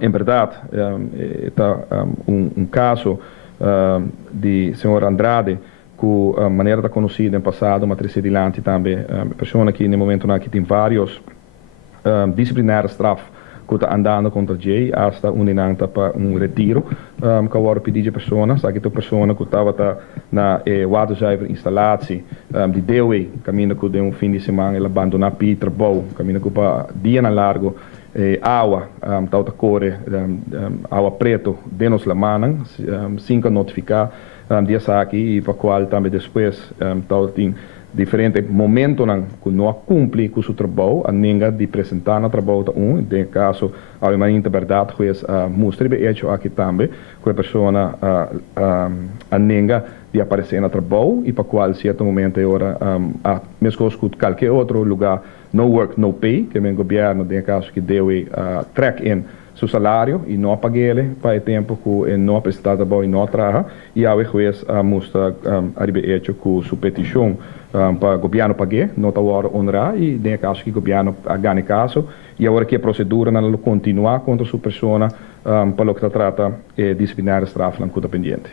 Em verdade, está caso de senhor Andrade, que a maneira da conhecida em passado, uma adiante também, pessoa que no momento que tem vários disciplinares straf que está andando contra Jay, hasta unidade para retiro, que agora pedir a pessoa, sabe que a pessoa que estava na waterzuiver instalatie, de DW, caminho que de fim de semana, ele abandonar Peter Bow, caminho que para dia na largo, água, tauta core, água preto, denos la manan, sem notificar, dia aqui e para qual também depois, tauta tem diferente momento que não cumpre com o seu trabalho, a ninguém de apresentar no trabalho de caso a maneira verdade que é mostra bem hecho aqui também, que a pessoa a ninguém de aparecer no trabalho e para qual certo momento é hora a mesma coisa que qualquer outro lugar no work no pay, que o governo de caso que deve track in seu salário e não pagar ele para o tempo que ele não apresentar trabalho e não trabalha e a vez mostra a hecho com sua petição para o governo pagar, não está hora honrar e de caso que o governo ganhe caso e agora que a procedura não continuar contra sua pessoa para o que trata disciplinar estraflan com o pendiente.